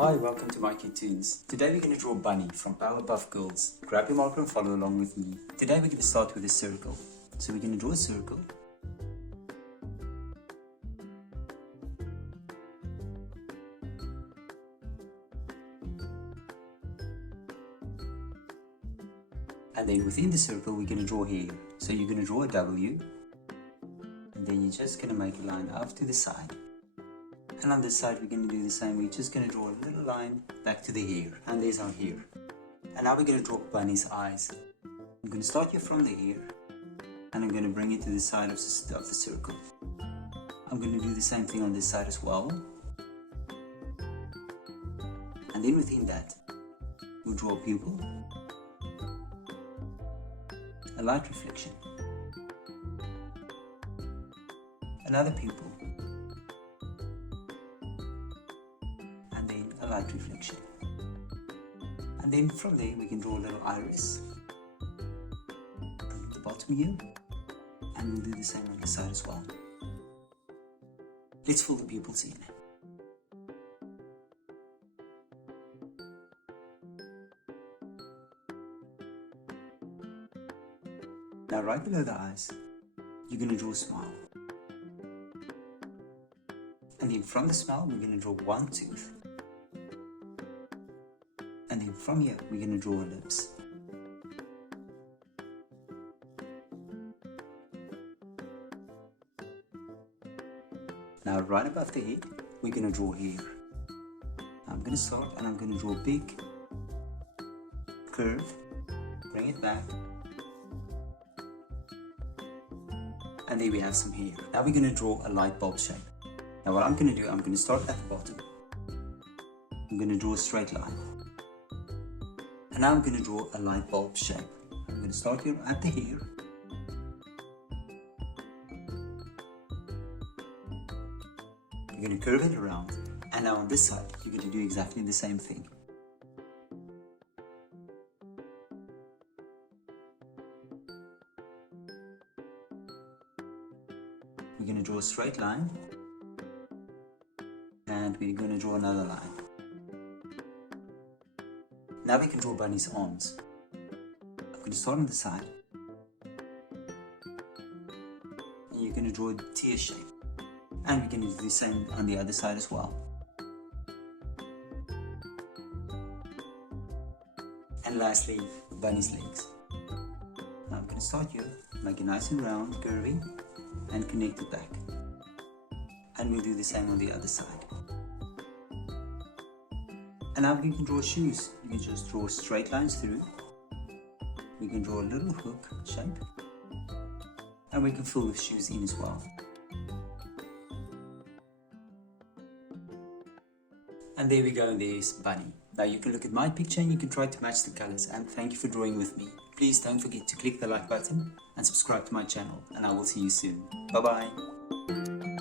Hi, welcome to mycutetoons. Today we're going to draw Bunny from Powerpuff Girls. Grab your marker and follow along with me. Today we're going to start with a circle. So we're going to draw a circle. And then within the circle we're going to draw hair. So you're going to draw a W. And then you're just going to make a line off to the side. And on this side we're going to do the same. We're just going to draw a little line back to the hair. And there's our hair. And now we're going to draw Bunny's eyes. I'm going to start here from the hair. And I'm going to bring it to the side of the circle. I'm going to do the same thing on this side as well. And then within that, we'll draw a pupil, a light reflection, another pupil, and then a light reflection. And then from there we can draw a little iris at the bottom here, and we'll do the same on the side as well. Let's fill the pupils in. Now right below the eyes, you're going to draw a smile. And then from the smile, we're going to draw one tooth. And then from here, we're going to draw lips. Now right above the head, we're going to draw hair. I'm going to start and I'm going to draw a big curve, bring it back. And there we have some hair. Now we're going to draw a light bulb shape. Now what I'm going to do, I'm going to start at the bottom. I'm going to draw a straight line. And now I'm going to draw a light bulb shape. I'm going to start here at the hair. You're going to curve it around. And now on this side, you're going to do exactly the same thing. We're going to draw a straight line, and we're going to draw another line. Now we can draw Bunny's arms. I'm going to start on the side, and you're going to draw a tear shape, and we're going to do the same on the other side as well. And lastly, Bunny's legs. Now I'm going to start here, make it nice and round, curvy, and connect it back. And we'll do the same on the other side. And now we can draw shoes. You can just draw straight lines through. We can draw a little hook shape. And we can fill the shoes in as well. And there we go, there's Bunny. Now you can look at my picture and you can try to match the colors. And thank you for drawing with me. Please don't forget to click the like button and subscribe to my channel. And I will see you soon. Bye bye.